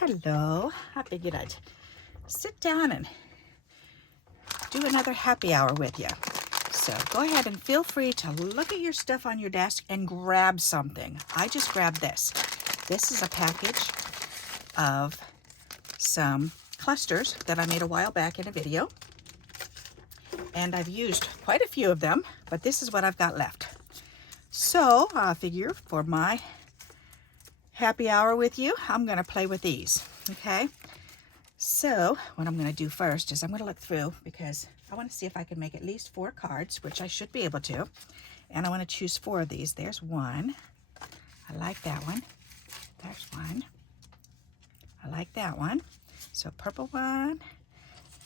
Hello, I figured I'd sit down and do another happy hour with you. So go ahead and feel free to look at your stuff on your desk and grab something. I just grabbed this. This is a package of some clusters that I made a while back in a video. And I've used quite a few of them, but this is what I've got left. So I figure for my happy hour with you, I'm going to play with these. Okay, so what I'm going to do first is I'm going to look through because I want to see if I can make at least 4 cards, which I should be able to. And I want to choose 4 of these. There's one. I like that one. There's one. I like that one. So purple one,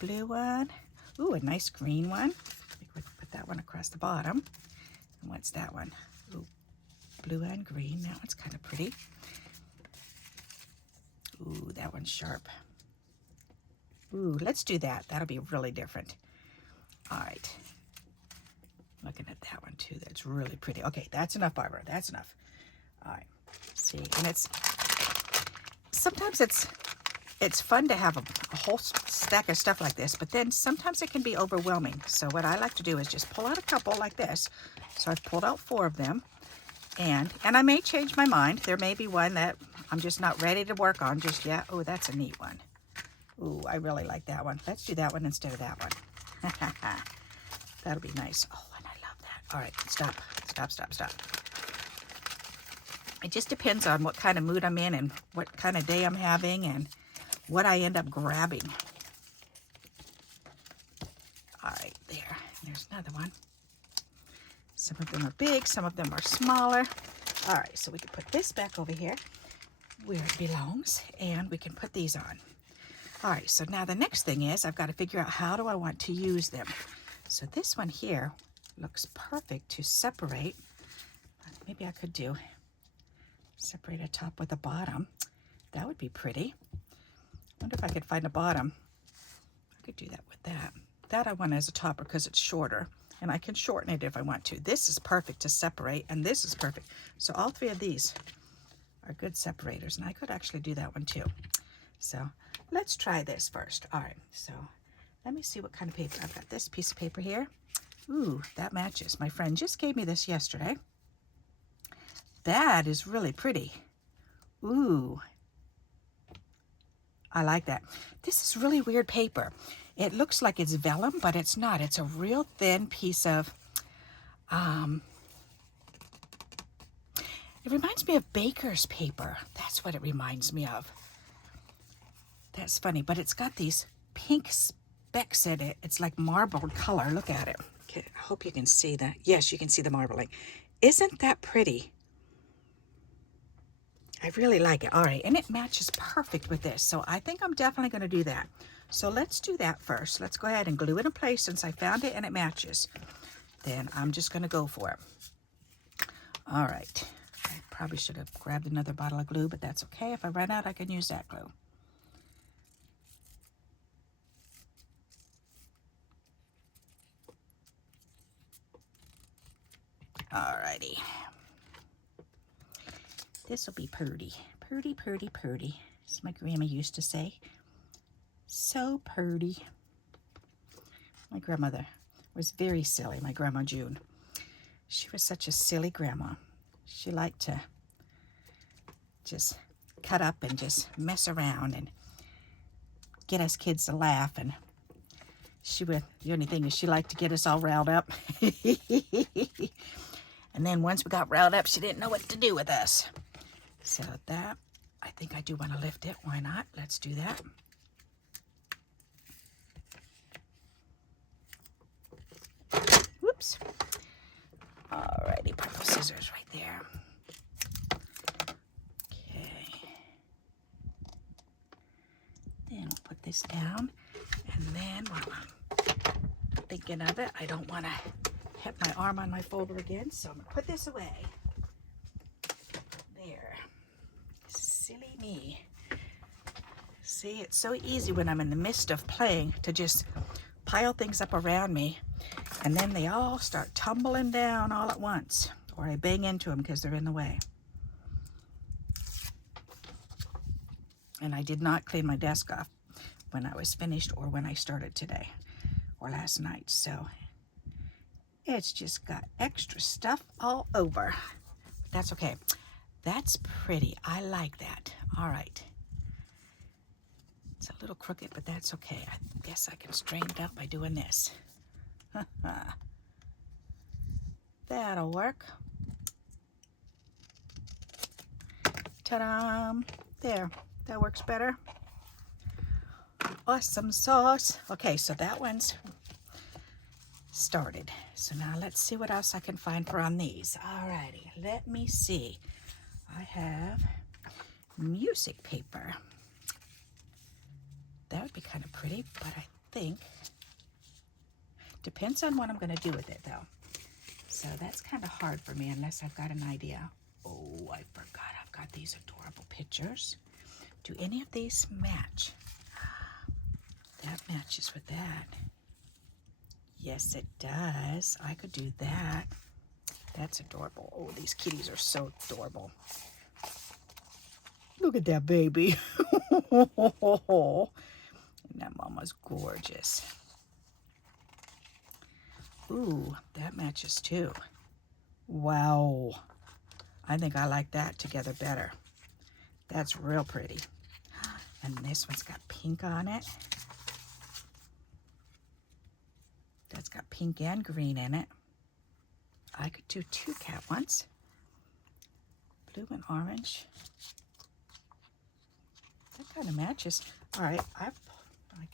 blue one. Ooh, a nice green one. I think we can put that one across the bottom. And what's that one? Ooh, blue and green. That one's kind of pretty. Ooh, that one's sharp. Ooh, let's do that. That'll be really different. All right. Looking at that one too. That's really pretty. Okay, that's enough, Barbara. That's enough. All right. See, and it's sometimes it's fun to have a whole stack of stuff like this, but then sometimes it can be overwhelming. So what I like to do is just pull out a couple like this. So I've pulled out 4 of them. And I may change my mind. There may be one that I'm just not ready to work on just yet. Oh, that's a neat one. Ooh, I really like that one. Let's do that one instead of that one. That'll be nice. Oh, and I love that. All right, stop. It just depends on what kind of mood I'm in and what kind of day I'm having and what I end up grabbing. All right, there. There's another one. Some of them are big, some of them are smaller. All right, so we can put this back over here where it belongs, and we can put these on. All right, so now the next thing is I've got to figure out how do I want to use them. So this one here looks perfect to separate. Maybe I could do separate a top with a bottom. That would be pretty. I wonder if I could find a bottom. I could do that with that. That I want as a topper because it's shorter. And I can shorten it if I want to. This is perfect to separate, and this is perfect. So all 3 of these are good separators, and I could actually do that one too. So let's try this first. All right, so let me see what kind of paper. I've got this piece of paper here. Ooh, that matches. My friend just gave me this yesterday. That is really pretty. Ooh, I like that. This is really weird paper. It looks like it's vellum, but it's not. It's a real thin piece of, it reminds me of baker's paper. That's what it reminds me of. That's funny, but it's got these pink specks in it. It's like marbled color. Look at it. Okay, I hope you can see that. Yes, you can see the marbling. Isn't that pretty? I really like it. All right, and it matches perfect with this. So I think I'm definitely going to do that. So let's do that first. Let's go ahead and glue it in place since I found it and it matches. Then I'm just going to go for it. All right. I probably should have grabbed another bottle of glue, but that's okay. If I run out, I can use that glue. All righty. This will be purty. Purty, purty, purty, as my grandma used to say. So purty. My grandmother was very silly, my Grandma June. She was such a silly grandma. She liked to just cut up and just mess around and get us kids to laugh. And she would, the only thing is she liked to get us all riled up. And then once we got riled up, she didn't know what to do with us. So that, I think I do want to lift it. Why not? Let's do that. Whoops. Alrighty, put those scissors right there. Okay. Then we'll put this down. And then while I'm thinking of it, I don't want to hit my arm on my folder again, so I'm going to put this away. There. Silly me. See, it's so easy when I'm in the midst of playing to just pile things up around me, and then they all start tumbling down all at once, or I bang into them because they're in the way. And I did not clean my desk off when I was finished or when I started today or last night. So it's just got extra stuff all over. That's okay. That's pretty. I like that. All right. It's a little crooked, but that's okay. I guess I can straighten it out by doing this. That'll work. Ta-da! There. That works better. Awesome sauce. Okay, so that one's started. So now let's see what else I can find for on these. Alrighty, let me see. I have music paper. That would be kind of pretty, but I think depends on what I'm going to do with it though. So that's kind of hard for me unless I've got an idea. Oh, I forgot I've got these adorable pictures. Do any of these match? That matches with that. Yes, it does. I could do that. That's adorable. Oh, these kitties are so adorable. Look at that baby. And that mama's gorgeous. Ooh, that matches too. Wow. I think I like that together better. That's real pretty. And this one's got pink on it. That's got pink and green in it. I could do two cat ones. Blue and orange. That kind of matches. All right, I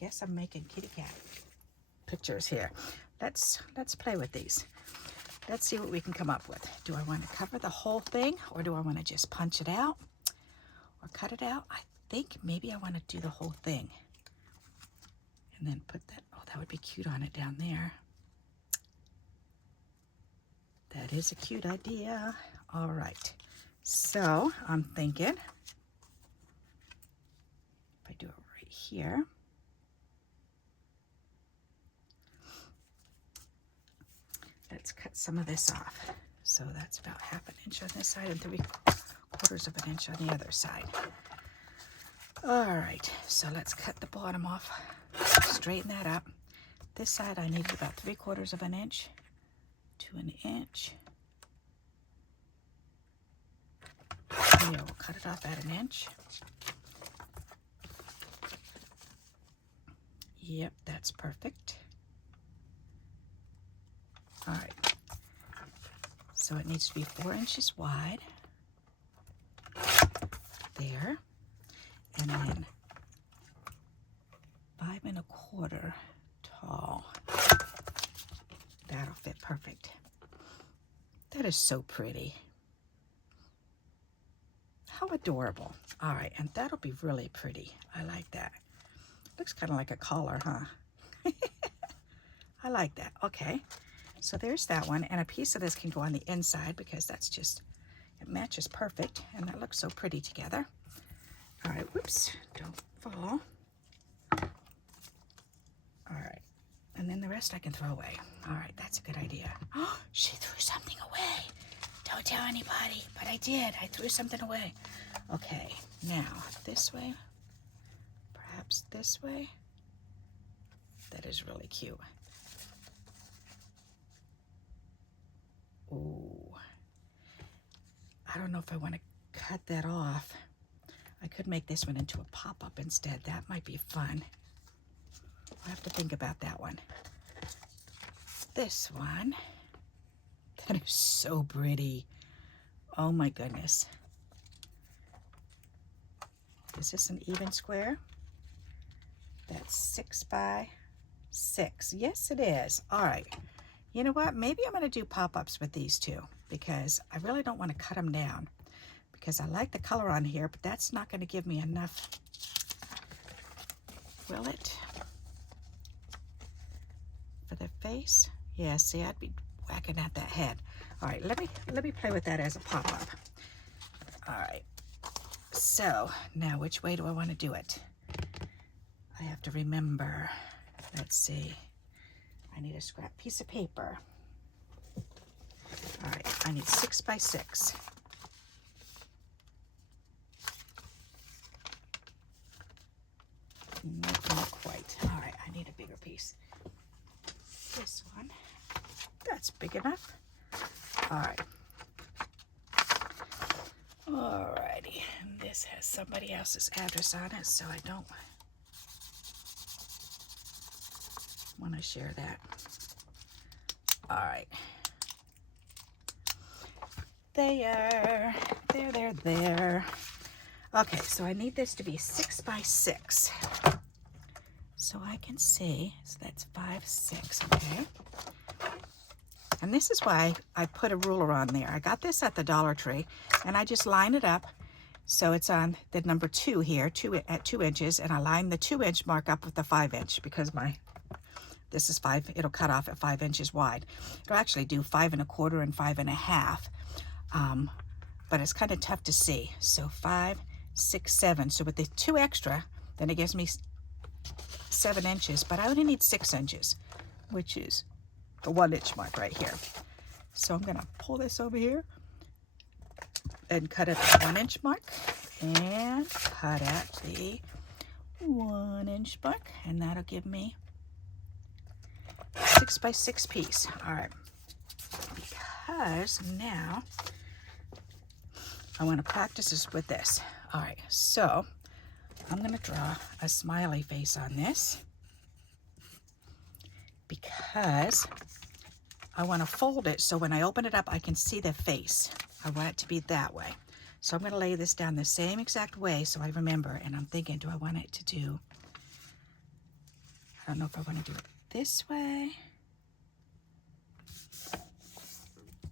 guess I'm making kitty cat pictures here. Let's play with these. Let's see what we can come up with. Do I want to cover the whole thing, or do I want to just punch it out or cut it out? I think maybe I want to do the whole thing. And then put that, oh, that would be cute on it down there. That is a cute idea. All right, so I'm thinking, if I do it right here, let's cut some of this off. So that's about 1/2 inch on this side and 3/4 of an inch on the other side. All right, so let's cut the bottom off, straighten that up. This side I needed about 3/4 of an inch to an inch. Here, we'll cut it off at 1 inch. Yep, that's perfect. All right, so it needs to be 4 inches wide. There. And then 5 1/4 tall. That'll fit perfect. That is so pretty. How adorable. All right, and that'll be really pretty. I like that. Looks kind of like a collar, huh? I like that. Okay, so there's that one, and a piece of this can go on the inside because that's just, it matches perfect, and that looks so pretty together. All right, whoops, don't fall. All right, and then the rest I can throw away. All right, that's a good idea. Oh, she threw something away. Don't tell anybody, but I did. I threw something away. Okay, now this way, perhaps this way. That is really cute. Ooh, I don't know if I want to cut that off. I could make this one into a pop-up instead. That might be fun. I'll have to think about that one. This one, that is so pretty. Oh my goodness. Is this an even square? That's 6 by 6. Yes, it is. All right. You know what? Maybe I'm going to do pop-ups with these two because I really don't want to cut them down, because I like the color on here, but that's not going to give me enough. Will it? For the face? Yeah, see, I'd be whacking at that head. All right, let me play with that as a pop-up. All right, so now which way do I want to do it? I have to remember. Let's see. I need a scrap piece of paper. All right, I need 6 by 6. Not quite. All right, I need a bigger piece. This one, that's big enough. All right. Alrighty, and this has somebody else's address on it, so I don't want to share that. All right. There. Okay, so I need this to be 6 by 6. So I can see, so that's 5, 6, okay? And this is why I put a ruler on there. I got this at the Dollar Tree, and I just line it up. So it's on the number 2 here, at 2 inches, and I line the 2-inch mark up with the 5-inch because this is 5, it'll cut off at 5 inches wide. It'll actually do 5 1/4 and 5 1/2, but it's kind of tough to see. So 5, 6, 7. So with the 2 extra, then it gives me 7 inches, but I only need 6 inches, which is the 1-inch mark right here. So I'm gonna pull this over here and cut at the 1-inch mark and cut at the 1-inch mark, and that'll give me 6 by 6 piece. All right, because now I want to practice this with this. All right, so I'm going to draw a smiley face on this because I want to fold it so when I open it up I can see the face. I want it to be that way. So I'm going to lay this down the same exact way so I remember, and I'm thinking, do I want it to do, I don't know if I want to do it this way,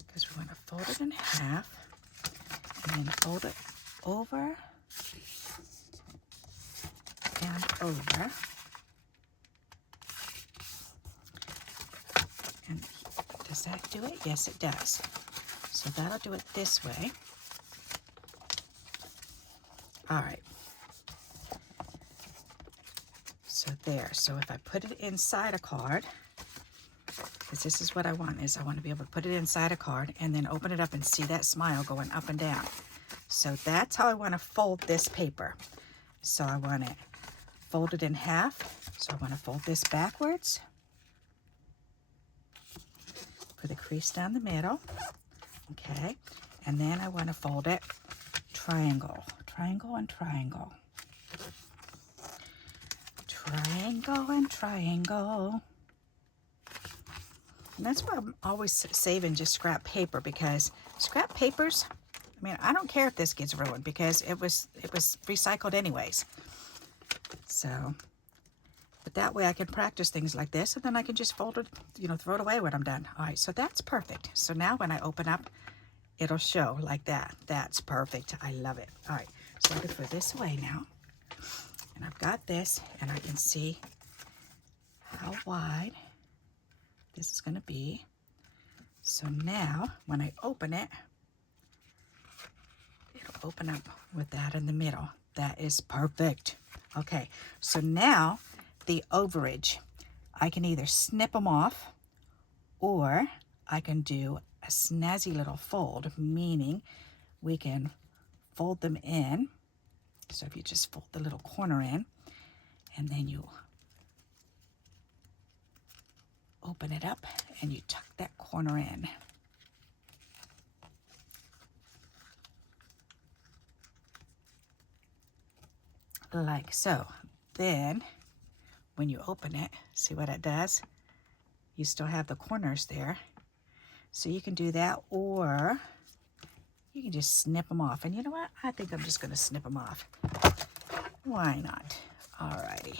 because we want to fold it in half and then fold it over and over. And does that do it? Yes, it does. So that'll do it this way. All right. So there. So if I put it inside a card, because this is what I want, is I want to be able to put it inside a card and then open it up and see that smile going up and down. So that's how I want to fold this paper. So I want it folded in half. So I want to fold this backwards. Put a crease down the middle. Okay. And then I want to fold it triangle. Triangle and triangle. Triangle and triangle. And that's why I'm always saving just scrap paper, because scrap papers, I mean, I don't care if this gets ruined because it was recycled anyways. So, but that way I can practice things like this, and then I can just fold it, throw it away when I'm done. All right, so that's perfect. So now when I open up, it'll show like that. That's perfect. I love it. All right, so I can throw this away now. And I've got this, and I can see how wide this is going to be. So now when I open it, it'll open up with that in the middle. That is perfect. Okay, so now the overage, I can either snip them off, or I can do a snazzy little fold, meaning we can fold them in. So if you just fold the little corner in, and then you open it up and you tuck that corner in. Like so. Then when you open it, see what it does? You still have the corners there. So you can do that, or you can just snip them off. And you know what? I think I'm just going to snip them off. Why not? Alrighty.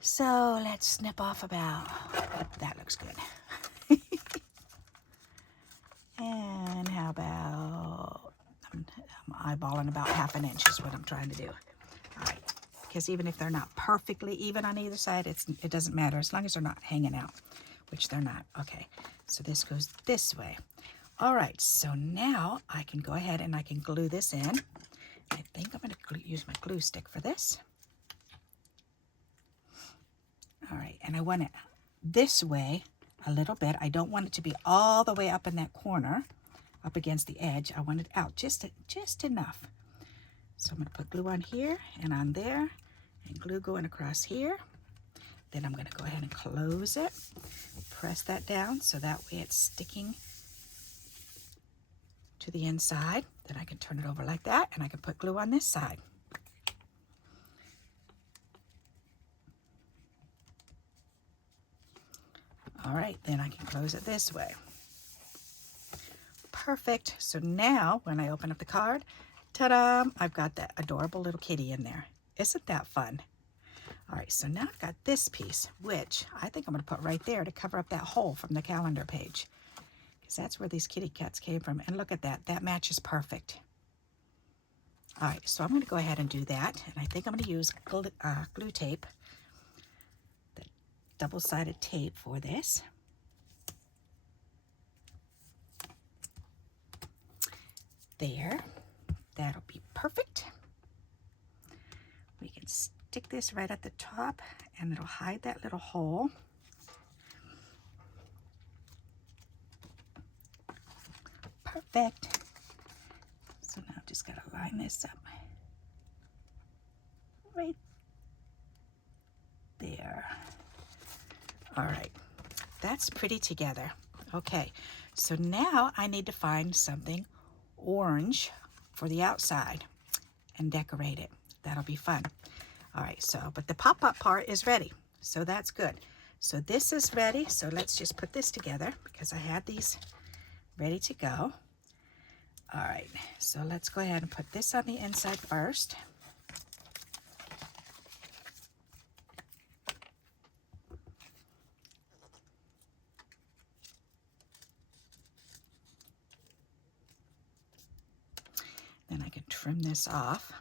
So let's snip off about, that looks good. And how about, I'm eyeballing about 1/2 inch is what I'm trying to do. All right, because even if they're not perfectly even on either side, it doesn't matter as long as they're not hanging out, which they're not. Okay, so this goes this way. All right, so now I can go ahead and I can glue this in. I think I'm going to use my glue stick for this. All right, and I want it this way a little bit. I don't want it to be all the way up in that corner, up against the edge. I want it out just enough. So I'm going to put glue on here and on there, and glue going across here. Then I'm going to go ahead and close it, press that down so that way it's sticking to the inside. Then I can turn it over like that, and I can put glue on this side. All right, then I can close it this way. Perfect. So now when I open up the card, ta-da, I've got that adorable little kitty in there. Isn't that fun? All right, so now I've got this piece, which I think I'm going to put right there to cover up that hole from the calendar page, because that's where these kitty cats came from. And look at that. That matches perfect. All right, so I'm going to go ahead and do that. And I think I'm going to use glue tape, the double-sided tape for this. There. That'll be perfect. We can stick this right at the top, and it'll hide that little hole. Perfect. So now I've just got to line this up right there. All right, that's pretty together. Okay, so now I need to find something orange for the outside and decorate it. That'll be fun. All right, so, but the pop-up part is ready, so that's good. So this is ready, so let's just put this together because I had these ready to go. All right, so let's go ahead and put this on the inside first. Then I can trim this off.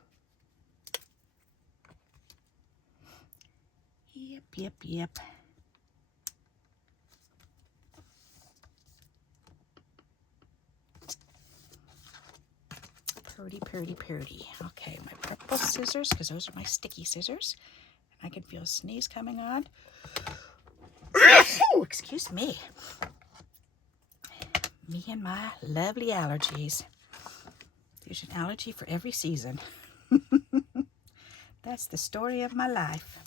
Yep. Pretty. Okay, my purple scissors, because those are my sticky scissors. And I can feel a sneeze coming on. Oh, excuse me. Me and my lovely allergies. There's an allergy for every season. That's the story of my life.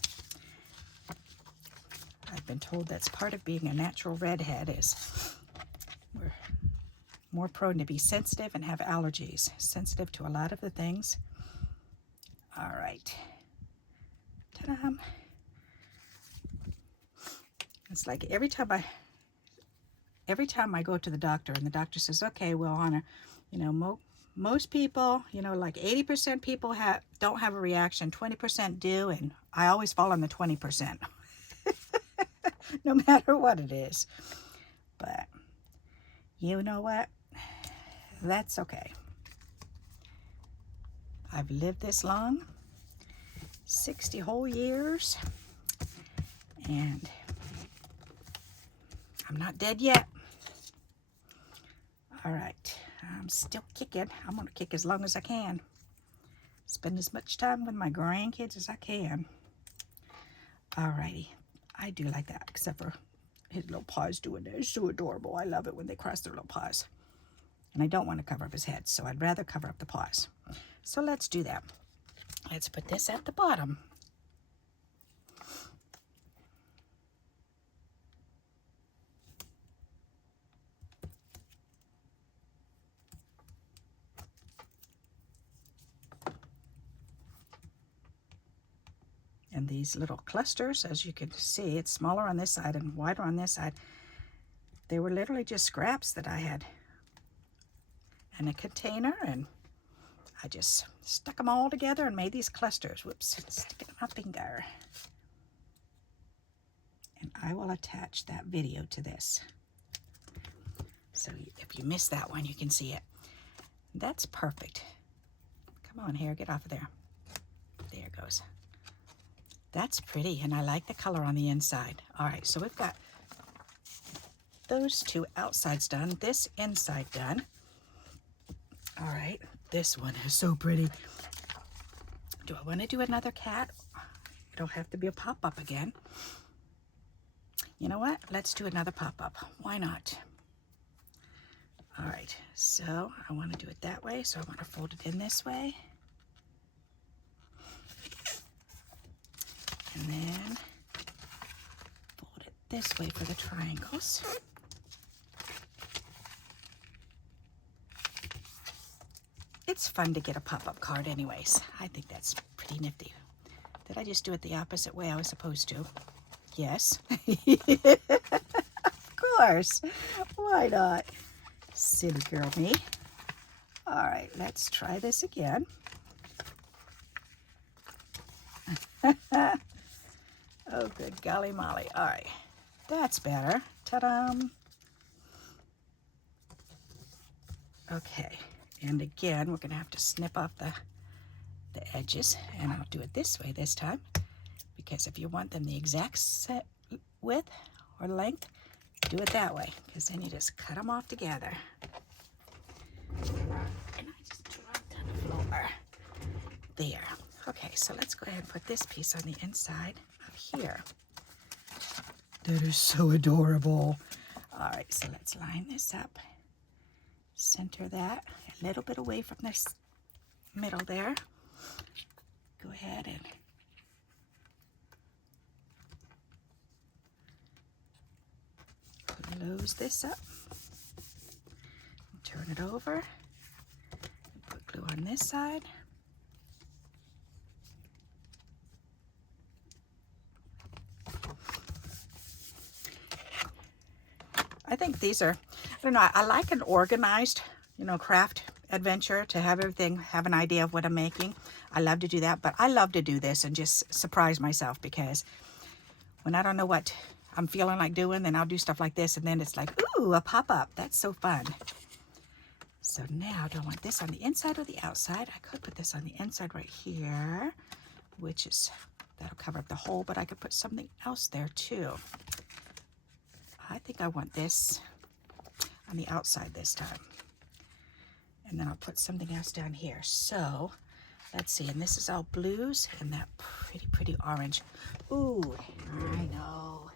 I've been told that's part of being a natural redhead is we're more prone to be sensitive and have allergies. Sensitive to a lot of the things. All right. Ta-da. It's like every time I go to the doctor and the doctor says, okay, well, Anna, you know, most people, you know, like 80% people don't have a reaction, 20% do, and I always fall in the 20%. No matter what it is. But you know what? That's okay. I've lived this long, 60 whole years, and I'm not dead yet. All right, I'm still kicking. I'm gonna kick as long as I can. Spend as much time with my grandkids as I can. All righty, I do like that, except for his little paws doing it. It's so adorable. I love it when they cross their little paws. And I don't want to cover up his head, so I'd rather cover up the paws. So let's do that. Let's put this at the bottom. And these little clusters, as you can see, it's smaller on this side and wider on this side. They were literally just scraps that I had in a container, and I just stuck them all together and made these clusters. Whoops, stick it in my finger. And I will attach that video to this. So if you missed that one, you can see it. That's perfect. Come on, hair, get off of there. There it goes. That's pretty, and I like the color on the inside. All right, so we've got those two outsides done, this inside done. All right, this one is so pretty. Do I want to do another cat? It'll have to be a pop-up again. You know what? Let's do another pop-up. Why not? All right, so I want to do it that way, so I want to fold it in this way. And then fold it this way for the triangles. It's fun to get a pop-up card anyways. I think that's pretty nifty. Did I just do it the opposite way I was supposed to? Yes. Of course. Why not? Silly girl me. All right, let's try this again. Oh, good golly molly. All right, that's better. Ta-da! Okay, and again, we're gonna have to snip off the edges, and I'll do it this way this time, because if you want them the exact set width or length, do it that way, because then you just cut them off together. And I just dropped on the floor. There. Okay, so let's go ahead and put this piece on the inside of here. That is so adorable. All right, so let's line this up. Center that a little bit away from this middle there. Go ahead and close this up. Turn it over. Put glue on this side. I think these are, I don't know, I like an organized, craft adventure, to have everything, have an idea of what I'm making. I love to do that, but I love to do this and just surprise myself, because when I don't know what I'm feeling like doing, then I'll do stuff like this, and then it's like, ooh, a pop-up. That's so fun. So now, do I want this on the inside or the outside? I could put this on the inside right here, which is, that'll cover up the hole, but I could put something else there too. I think I want this on the outside this time. And then I'll put something else down here. So, let's see, and this is all blues and that pretty orange. Ooh, I know.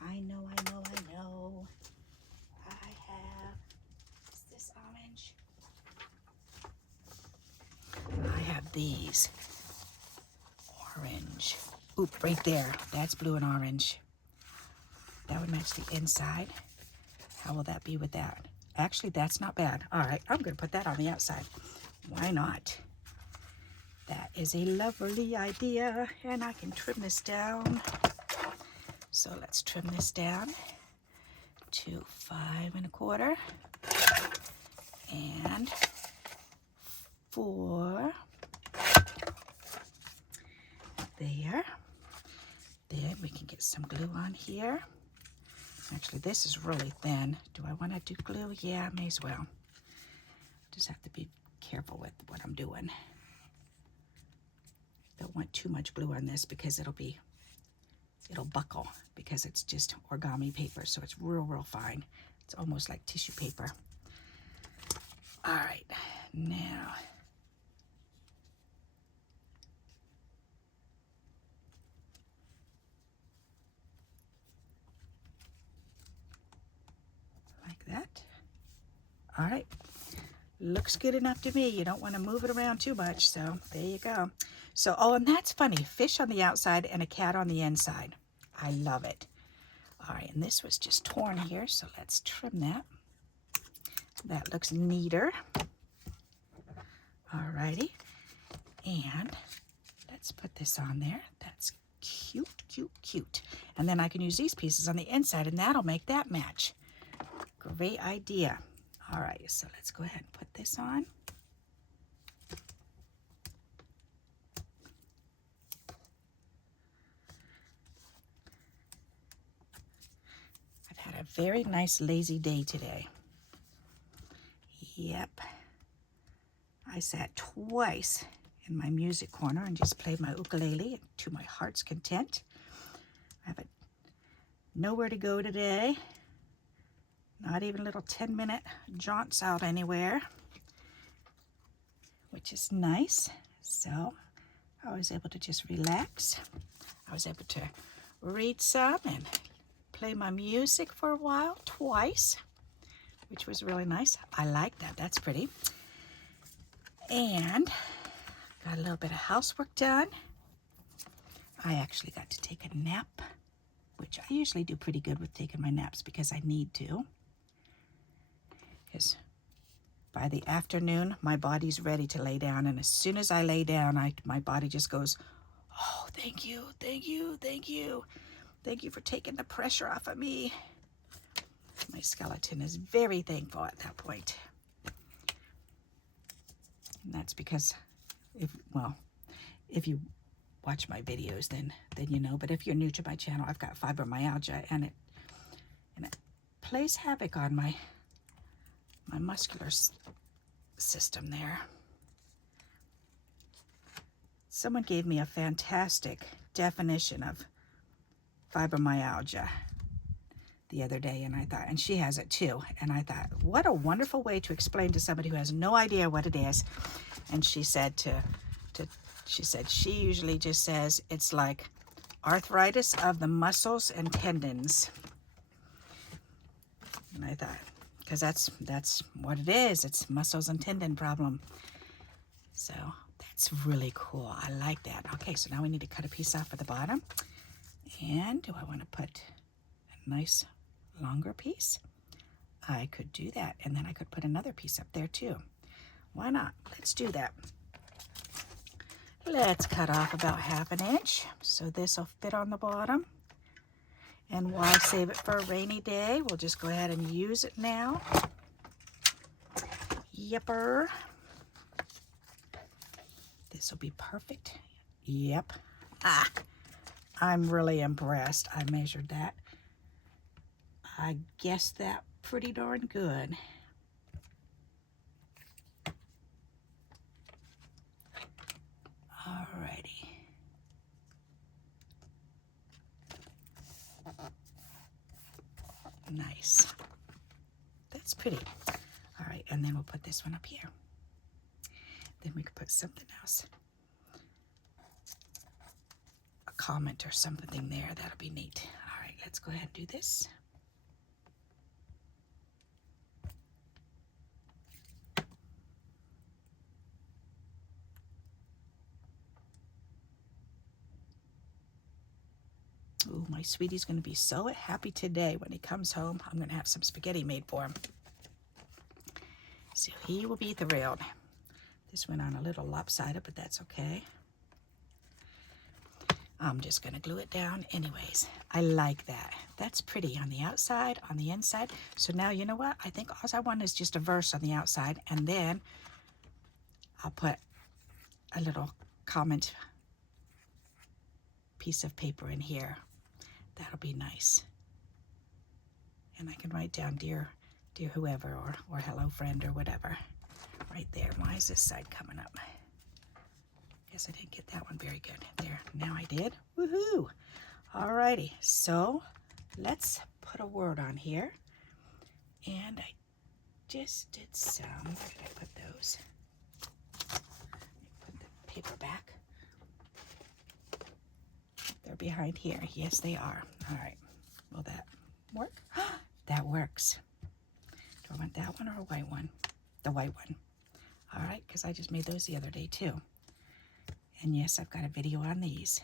I have, is this orange? I have these. Orange. Oop, right there. That's blue and orange. That would match the inside. How will that be with that? Actually, that's not bad. All right, I'm going to put that on the outside. Why not? That is a lovely idea, and I can trim this down. So let's trim this down to 5 1/4 and 4. There. Then we can get some glue on here. Actually, this is really thin. Do I want to do glue? Yeah, may as well. Just have to be careful with what I'm doing. Don't want too much glue on this, because it'll buckle, because it's just origami paper, so it's real fine. It's almost like tissue paper. All right, now like that. All right, looks good enough to me. You don't want to move it around too much, so there you go. So, oh, and that's funny, fish on the outside and a cat on the inside. I love it. All right, and this was just torn here, so let's trim that. That looks neater. All righty, and let's put this on there. That's cute. And then I can use these pieces on the inside, and that'll make that match. Great idea. All right, so let's go ahead and put this on. I've had a very nice lazy day today. Yep. I sat twice in my music corner and just played my ukulele to my heart's content. I have nowhere to go today. Not even little 10-minute jaunts out anywhere, which is nice. So I was able to just relax. I was able to read some and play my music for a while, twice, which was really nice. I like that. That's pretty. And got a little bit of housework done. I actually got to take a nap, which I usually do pretty good with taking my naps because I need to. Because by the afternoon, my body's ready to lay down. And as soon as I lay down, my body just goes, oh, thank you, thank you, thank you. Thank you for taking the pressure off of me. My skeleton is very thankful at that point. And that's because, if you watch my videos, then you know. But if you're new to my channel, I've got fibromyalgia, and it plays havoc on my muscular system there. Someone gave me a fantastic definition of fibromyalgia the other day, and I thought, and she has it too, and I thought, what a wonderful way to explain to somebody who has no idea what it is. And she said she usually just says it's like arthritis of the muscles and tendons. And I thought, because that's what it is. It's muscles and tendon problem. So that's really cool. I like that. Okay, so now we need to cut a piece off at the bottom. And do I want to put a nice longer piece? I could do that, and then I could put another piece up there too. Why not? Let's do that. Let's cut off about 1/2 inch so this will fit on the bottom. And why save it for a rainy day? We'll just go ahead and use it now. Yepper. This will be perfect. Yep. I'm really impressed. I measured that. I guessed that pretty darn good. Alrighty. Nice. That's pretty. All right, and then we'll put this one up here. Then we could put something else. A comment or something there. That'll be neat. All right, let's go ahead and do this. Ooh, my sweetie's going to be so happy today when he comes home. I'm going to have some spaghetti made for him. So he will be thrilled. This went on a little lopsided, but that's okay. I'm just going to glue it down anyways. I like that. That's pretty on the outside, on the inside. So now, you know what? I think all I want is just a verse on the outside, and then I'll put a little comment piece of paper in here. That'll be nice. And I can write down dear whoever, or hello friend, or whatever. Right there. Why is this side coming up? Guess I didn't get that one very good. There, now I did. Woohoo! Alrighty, so let's put a word on here. And I just did some. Where did I put those? Put the paper back. They're behind here. Yes, they are. All right. Will that work? That works. Do I want that one or a white one? The white one. All right, because I just made those the other day too. And yes, I've got a video on these.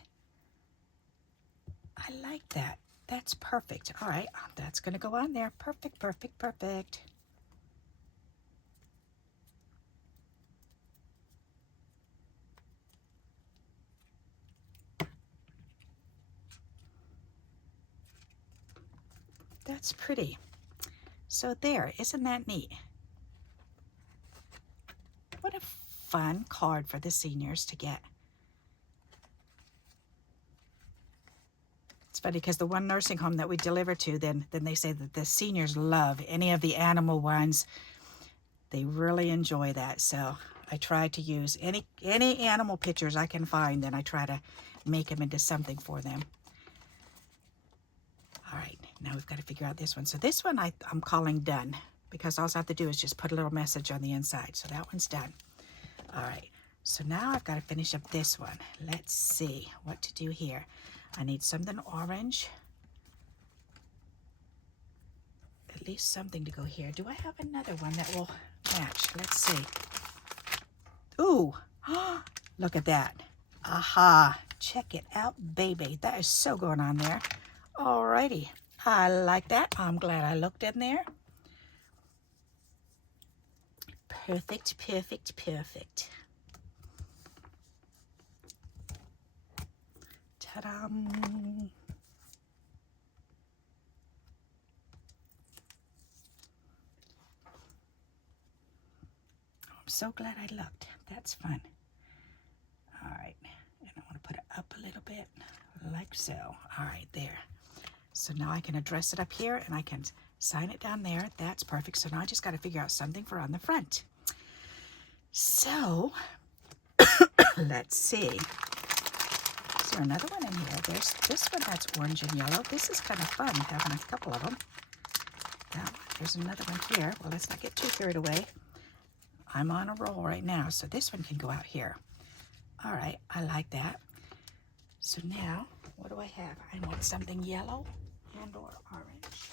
I like that. That's perfect. All right, that's going to go on there. Perfect, perfect, perfect. That's pretty. So there, isn't that neat? What a fun card for the seniors to get. It's funny because the one nursing home that we deliver to, then they say that the seniors love any of the animal ones. They really enjoy that. So I try to use any animal pictures I can find, and I try to make them into something for them. All right, now we've got to figure out this one. So this one I'm calling done, because all I have to do is just put a little message on the inside. So that one's done. All right, so now I've got to finish up this one. Let's see what to do here. I need something orange. At least something to go here. Do I have another one that will match? Let's see. Ooh, look at that. Aha. Check it out, baby. That is so going on there. Alrighty. I like that. I'm glad I looked in there. Perfect, perfect, perfect. Ta-da! I'm so glad I looked. That's fun. All right, and I want to put it up a little bit, like so. All right, there. So now I can address it up here, and I can sign it down there. That's perfect. So now I just got to figure out something for on the front. So, let's see. Is there another one in here? There's this one that's orange and yellow. This is kind of fun, having a couple of them. That one. There's another one here. Well, let's not get too carried away. I'm on a roll right now, so this one can go out here. All right, I like that. So now, what do I have? I want something yellow and or orange.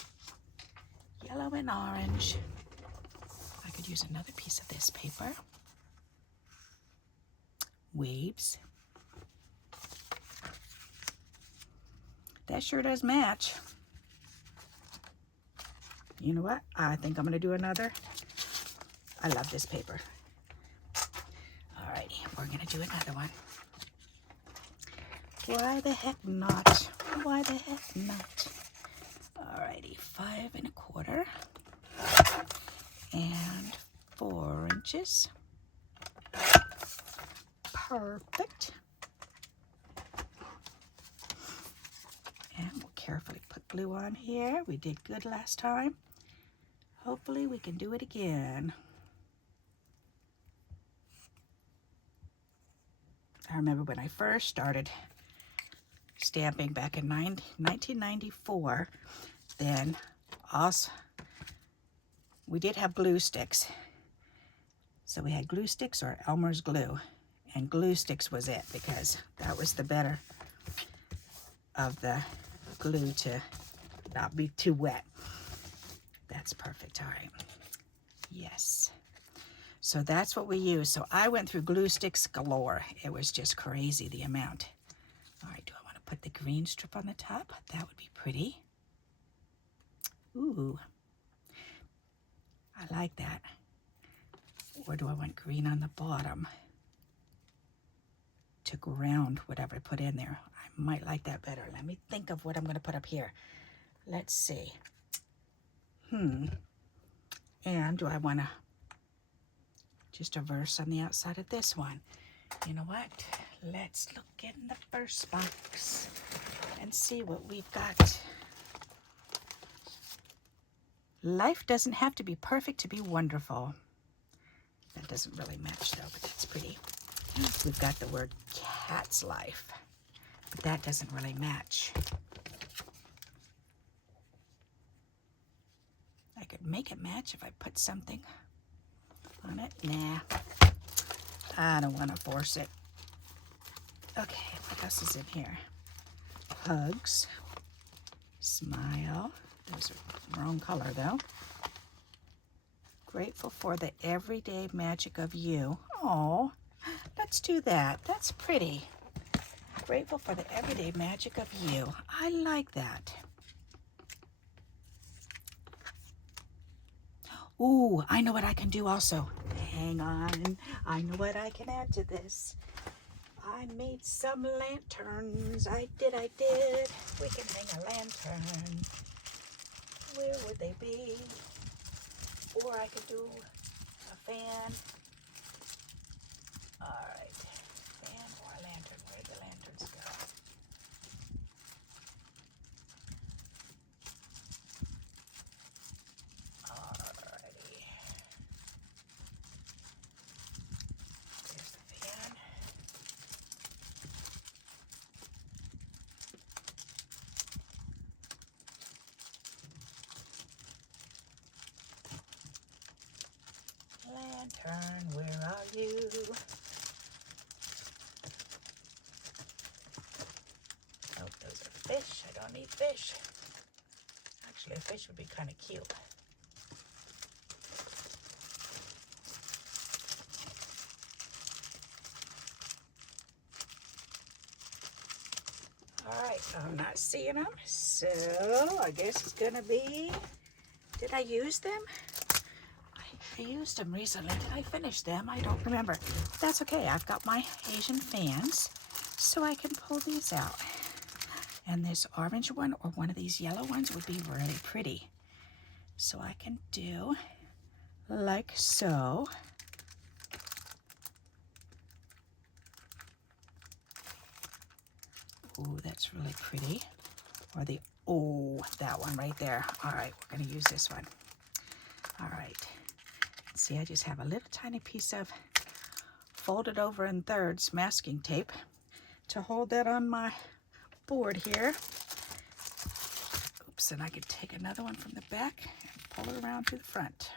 Yellow and orange. I could use another piece of this paper. Waves. That sure does match. You know what? I think I'm going to do another. I love this paper. Alrighty, we're going to do another one. Why the heck not? Why the heck not? Alrighty, 5 1/4 and 4 inches. Perfect. And we'll carefully put glue on here. We did good last time. Hopefully we can do it again. I remember when I first started stamping back in 1994, then also we did have glue sticks. So we had glue sticks or Elmer's glue, and glue sticks was it because that was the better of the glue to not be too wet. That's perfect. All right. Yes. So that's what we use. So I went through glue sticks galore. It was just crazy, the amount. All right, do I want to put the green strip on the top? That would be pretty. Ooh, I like that. Or do I want green on the bottom to ground whatever I put in there? I might like that better. Let me think of what I'm going to put up here. Let's see. And do I want to just a verse on the outside of this one? You know what? Let's look in the first box and see what we've got. Life doesn't have to be perfect to be wonderful. That doesn't really match though, but that's pretty. We've got the word cat's life, but that doesn't really match. I could make it match if I put something on it. Nah, I don't want to force it. Okay, what else is in here? Hugs, smile. Those are wrong color though. Grateful for the everyday magic of you. Oh, let's do that. That's pretty. Grateful for the everyday magic of you. I like that. Ooh, I know what I can do also. Hang on. I know what I can add to this. I made some lanterns. I did. We can hang a lantern. Where would they be? Or I could do a fan. All right. Fan or a lantern. Where'd the lanterns go? Alrighty. There's the fan. Lantern, where are you? Oh, those are fish. I don't need fish. Actually, a fish would be kind of cute. All right, I'm not seeing them, so I guess it's gonna be, did I use them? I used them recently. Did I finish them? I don't remember. That's okay. I've got my Asian fans, so I can pull these out. And this orange one or one of these yellow ones would be really pretty. So I can do like so. Ooh, that's really pretty. Or the, oh, that one right there. All right, we're gonna use this one. All right. See, I just have a little tiny piece of folded over in thirds masking tape to hold that on my board here. Oops, and I could take another one from the back and pull it around to the front.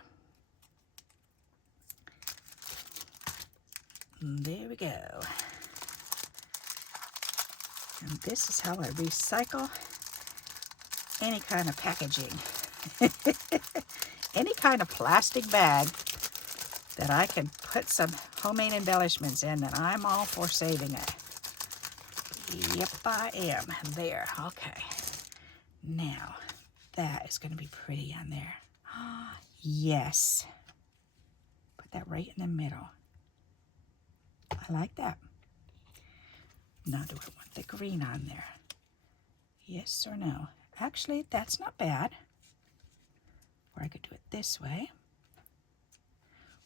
And there we go. And this is how I recycle any kind of packaging. Any kind of plastic bag that I can put some homemade embellishments in, then I'm all for saving it. Yep, I am. There, okay. Now, that is going to be pretty on there. Yes. Put that right in the middle. I like that. Now, do I want the green on there? Yes or no? Actually, that's not bad. Or I could do it this way.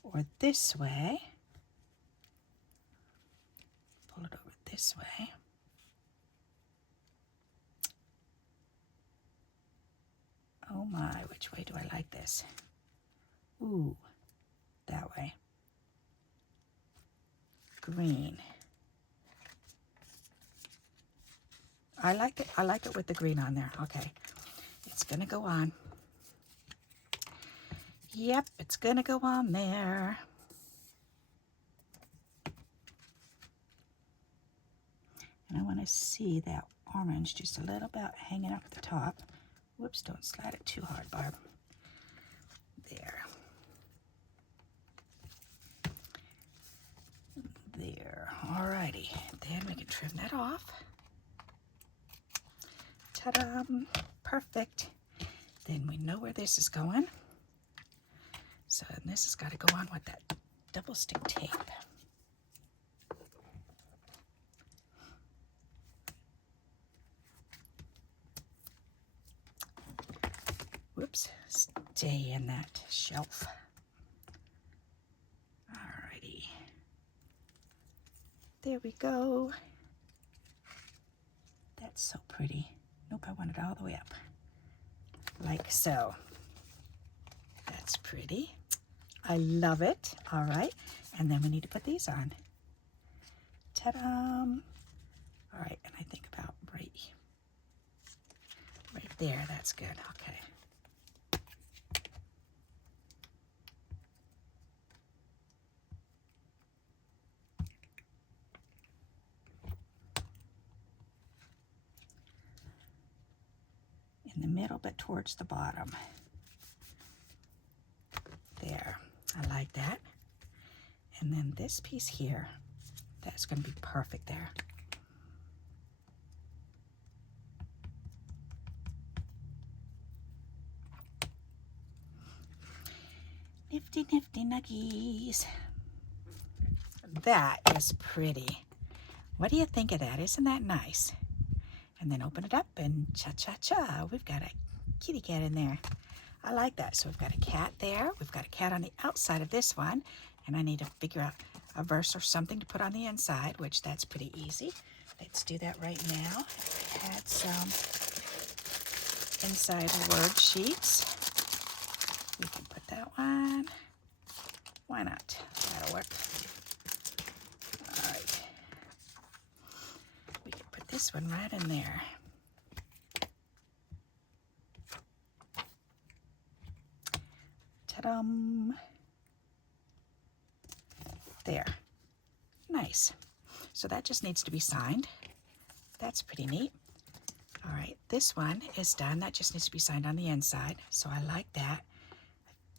Or this way. Pull it over this way. Oh my, which way do I like this? Ooh, that way. Green. I like it. I like it with the green on there. Okay. It's gonna go on. Yep, it's gonna go on there. And I want to see that orange just a little bit hanging up at the top. Whoops, don't slide it too hard, Barb. There. There. Alrighty. Then we can trim that off. Ta-da! Perfect. Then we know where this is going. So this has got to go on with that double stick tape. Whoops, stay in that shelf. Alrighty. There we go. That's so pretty. Nope, I want it all the way up. Like so. That's pretty. I love it. All right. And then we need to put these on. Ta-da! All right, and I think about right there. That's good. Okay. In the middle, but towards the bottom. There. I like that. And then this piece here, that's going to be perfect there. Nifty, nifty nuggies. That is pretty. What do you think of that? Isn't that nice? And then open it up and cha-cha-cha. We've got a kitty cat in there. I like that. So we've got a cat there. We've got a cat on the outside of this one. And I need to figure out a verse or something to put on the inside, which that's pretty easy. Let's do that right now. Add some inside word sheets. We can put that one. Why not? That'll work. All right. We can put this one right in there. Ta-dum. There. Nice. So that just needs to be signed. That's pretty neat. All right, this one is done. That just needs to be signed on the inside. So I like that.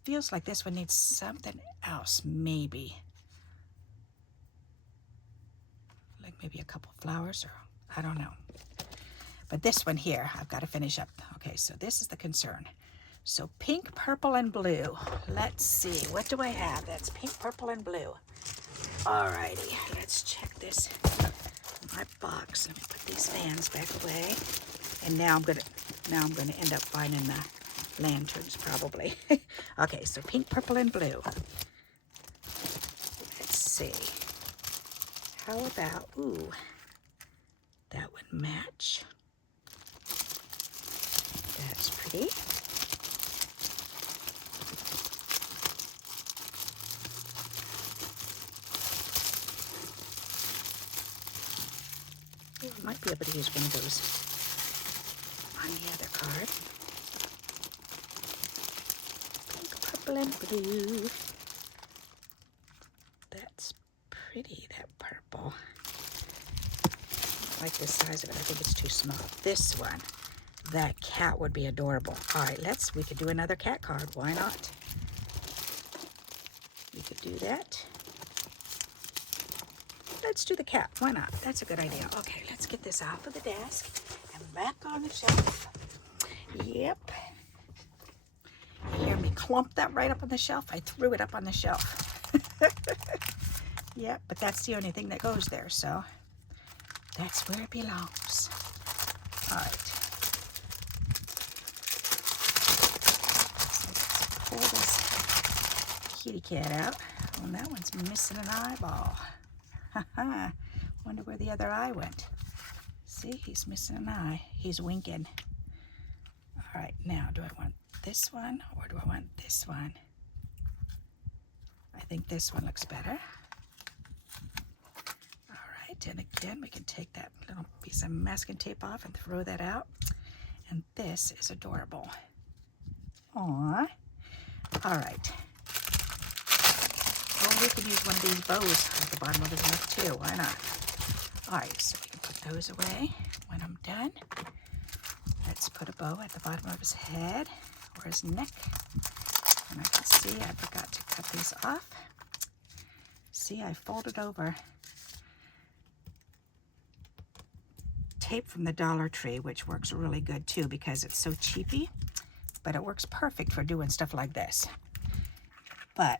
Feels like this one needs something else, maybe. Like maybe a couple flowers, or I don't know. But this one here, I've got to finish up. Okay, so this is the concern. So pink, purple, and blue. Let's see, what do I have? That's pink, purple, and blue. Alrighty, let's check this. My box. Let me put these fans back away. And now I'm gonna end up finding the lanterns probably. Okay, so pink, purple, and blue. Let's see. How about, ooh, that would match. That's pretty. Ooh, might be able to use one of those on the other card. Pink, purple, and blue. That's pretty, that purple. I like the size of it. I think it's too small. This one, that cat would be adorable. All right, we could do another cat card. Why not? We could do that. Let's do the cat. Why not? That's a good idea. Okay, let's get this off of the desk and back on the shelf. Yep. You hear me clump that right up on the shelf? I threw it up on the shelf. Yep, but that's the only thing that goes there, so that's where it belongs. All right. So let's pull this kitty cat out. Oh, and that one's missing an eyeball. Haha. Wonder where the other eye went. See, he's missing an eye. He's winking. All right, now do I want this one or do I want this one? I think this one looks better. All right, and again, we can take that little piece of masking tape off and throw that out. And this is adorable. Aww. All right. Oh, we can use one of these bows at the bottom of his neck too. Why not? All right, so we can put those away when I'm done. Let's put a bow at the bottom of his head or his neck. And I can see I forgot to cut these off. See, I folded over tape from the Dollar Tree, which works really good too because it's so cheapy, but it works perfect for doing stuff like this. But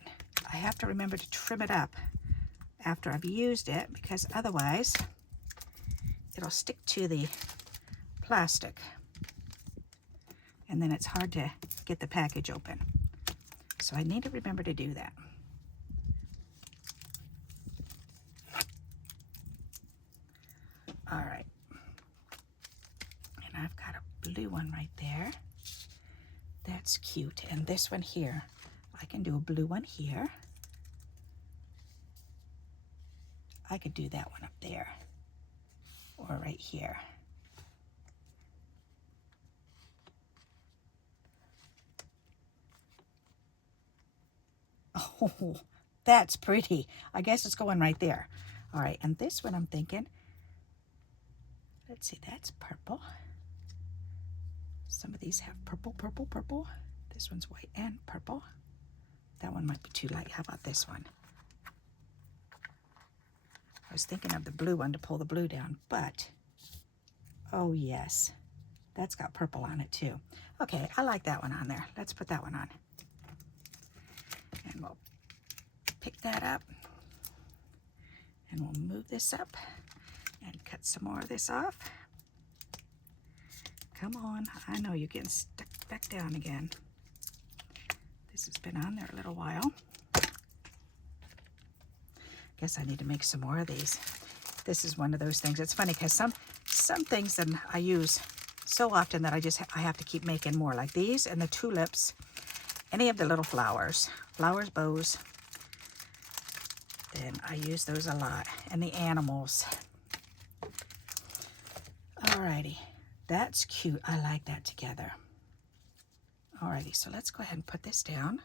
I have to remember to trim it up after I've used it because otherwise it'll stick to the plastic and then it's hard to get the package open. So I need to remember to do that. All right. And I've got a blue one right there. That's cute. And this one here, I can do a blue one here. I could do that one up there or right here. Oh, that's pretty. I guess it's going right there. All right, and this one I'm thinking, let's see, that's purple. Some of these have purple, purple, purple. This one's white and purple. That one might be too light. How about this one? I was thinking of the blue one to pull the blue down, but oh yes, that's got purple on it too. Okay, I like that one on there. Let's put that one on. And we'll pick that up and we'll move this up and cut some more of this off. Come on, I know you're getting stuck back down again. This has been on there a little while. Guess I need to make some more of these. This is one of those things. It's funny because some things that I use so often that I have to keep making more, like these and the tulips, any of the little flowers, bows, then I use those a lot, and the animals. Alrighty, that's cute. I like that together. Alrighty, so let's go ahead and put this down.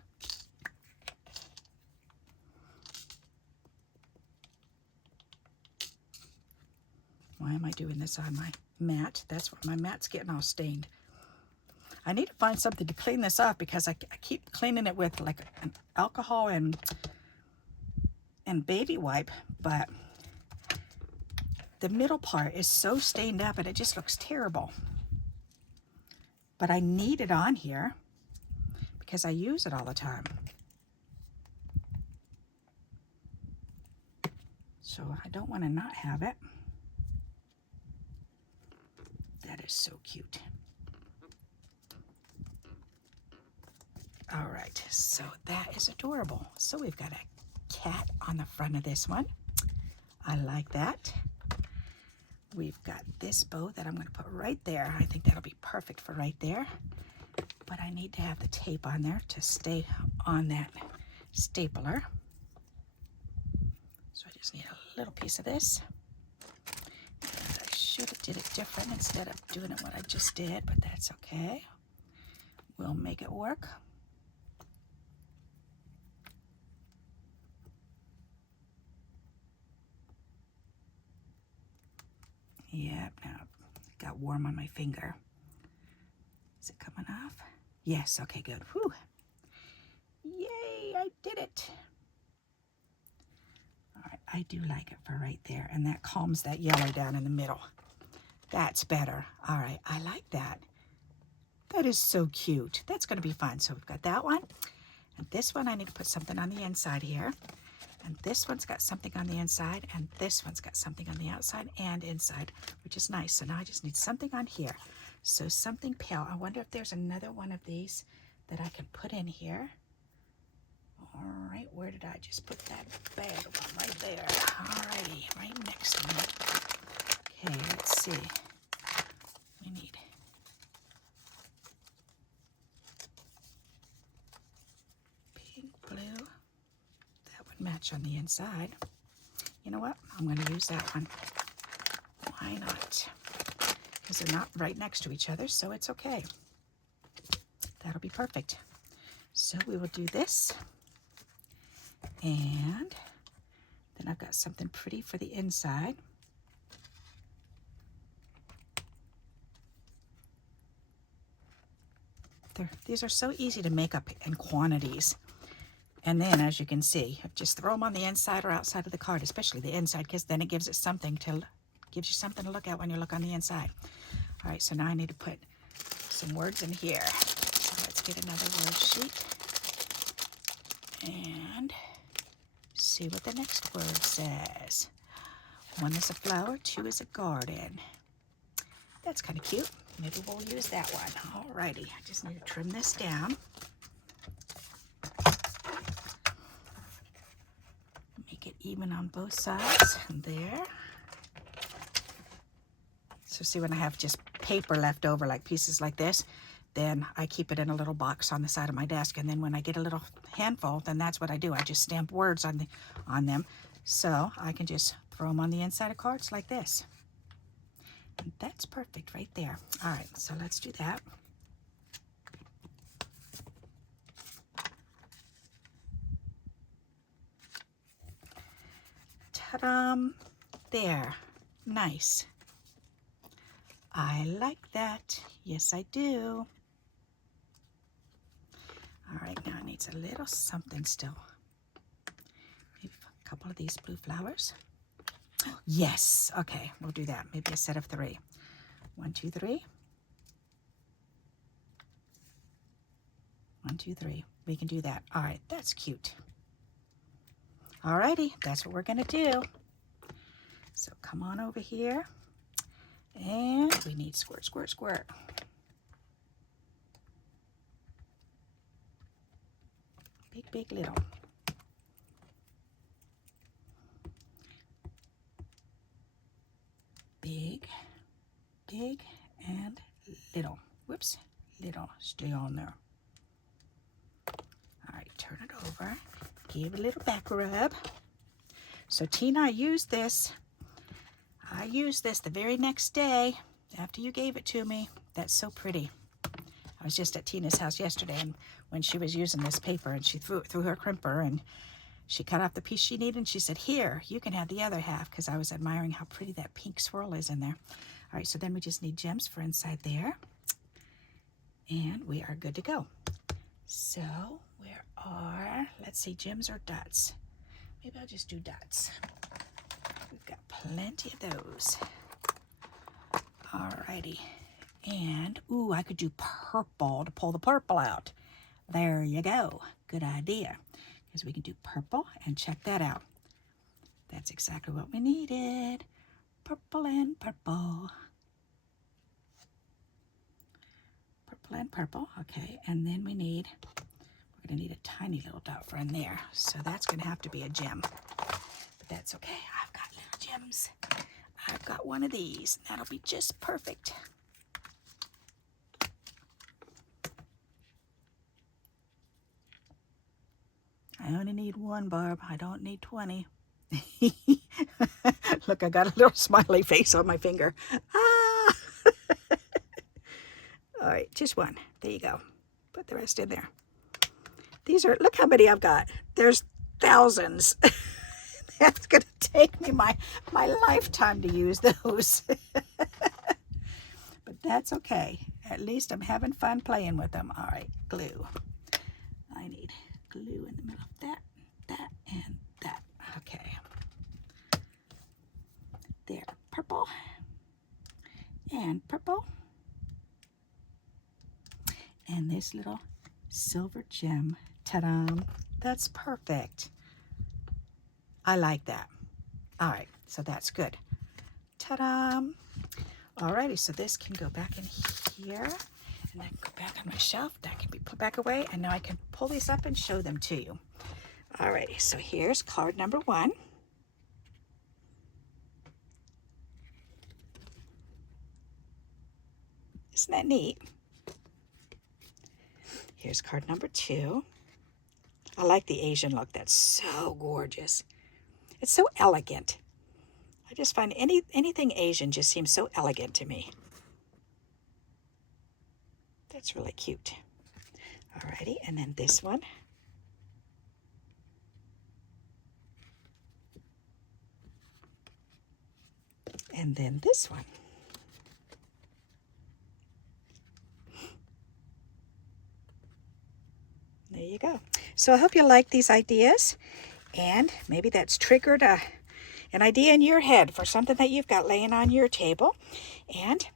Why am I doing this on my mat? That's why my mat's getting all stained. I need to find something to clean this off because I keep cleaning it with like an alcohol and baby wipe, but the middle part is so stained up and it just looks terrible. But I need it on here because I use it all the time. So I don't want to not have it. That is so cute. All right, so that is adorable. So we've got a cat on the front of this one. I like that. We've got this bow that I'm going to put right there. I think that'll be perfect for right there. But I need to have the tape on there to stay on that stapler. So I just need a little piece of this. And I should have did it different instead of doing it what I just did, but that's okay. We'll make it work. Yep, now it got warm on my finger. Is it coming off? Yes, okay, good. Whew. Yay, I did it. All right, I do like it for right there, and that calms that yellow down in the middle. That's better. All right, I like that. That is so cute. That's going to be fun. So we've got that one, and this one I need to put something on the inside here. And this one's got something on the inside, and this one's got something on the outside and inside, which is nice. So now I just need something on here. So something pale. I wonder if there's another one of these that I can put in here. All right, where did I just put that bag of them? Right there. All righty, right next to me. Okay, let's see. We need pink, blue. Match on the inside. You know what? I'm going to use that one. Why not? Because they're not right next to each other, so it's okay. That'll be perfect. So we will do this. And then I've got something pretty for the inside. These are so easy to make up in quantities. And then, as you can see, just throw them on the inside or outside of the card, especially the inside, because then it gives you something to look at when you look on the inside. All right, so now I need to put some words in here. So let's get another word sheet and see what the next word says. 1 is a flower, 2 is a garden. That's kind of cute. Maybe we'll use that one. All righty, I just need to trim this down. Even on both sides. There. So see, when I have just paper left over, like pieces like this, then I keep it in a little box on the side of my desk, and then when I get a little handful, then that's what I do. I just stamp words on them, so I can just throw them on the inside of cards like this. And that's perfect right there. All right, so let's do that. Ta-da! There. Nice. I like that. Yes, I do. All right, now it needs a little something still. Maybe a couple of these blue flowers. Yes. Okay, we'll do that. Maybe a set of 3. 1, 2, 3. 1, 2, 3. We can do that. All right, that's cute. Alrighty, that's what we're gonna do. So come on over here, and we need squirt, squirt, squirt. Big, big, little. Big, big, and little. Whoops, little. Stay on there. All right, turn it over. Give it a little back rub. So Tina, I used this the very next day after you gave it to me. That's so pretty. I was just at Tina's house yesterday, and when she was using this paper, and she threw it through her crimper, and she cut off the piece she needed, and she said, here, you can have the other half, because I was admiring how pretty that pink swirl is in there. All right, so then we just need gems for inside there, and we are good to go. So where are, let's see, gems or dots? Maybe I'll just do dots. We've got plenty of those. Alrighty. And, ooh, I could do purple to pull the purple out. There you go. Good idea. Because we can do purple, and check that out. That's exactly what we needed. Purple and purple. Purple and purple. Okay, and then we're going to need a tiny little dot friend there. So that's going to have to be a gem. But that's okay. I've got little gems. I've got one of these. That'll be just perfect. I only need one, Barb. I don't need 20. Look, I got a little smiley face on my finger. Ah! All right, just one. There you go. Put the rest in there. These are, look how many I've got. There's thousands. That's going to take me my lifetime to use those. But that's okay. At least I'm having fun playing with them. All right, glue. I need glue in the middle of that, and that. Okay. There, purple and purple. And this little silver gem. Ta-da! That's perfect. I like that. All right, so that's good. Ta-da! Alrighty, so this can go back in here, and then go back on my shelf. That can be put back away, and now I can pull these up and show them to you. Alrighty, so here's card number 1. Isn't that neat? Here's card number 2. I like the Asian look. That's so gorgeous. It's so elegant. I just find anything Asian just seems so elegant to me. That's really cute. Alrighty, and then this one. And then this one. There you go. So I hope you like these ideas, and maybe that's triggered an idea in your head for something that you've got laying on your table. And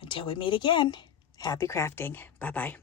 until we meet again, happy crafting. Bye-bye.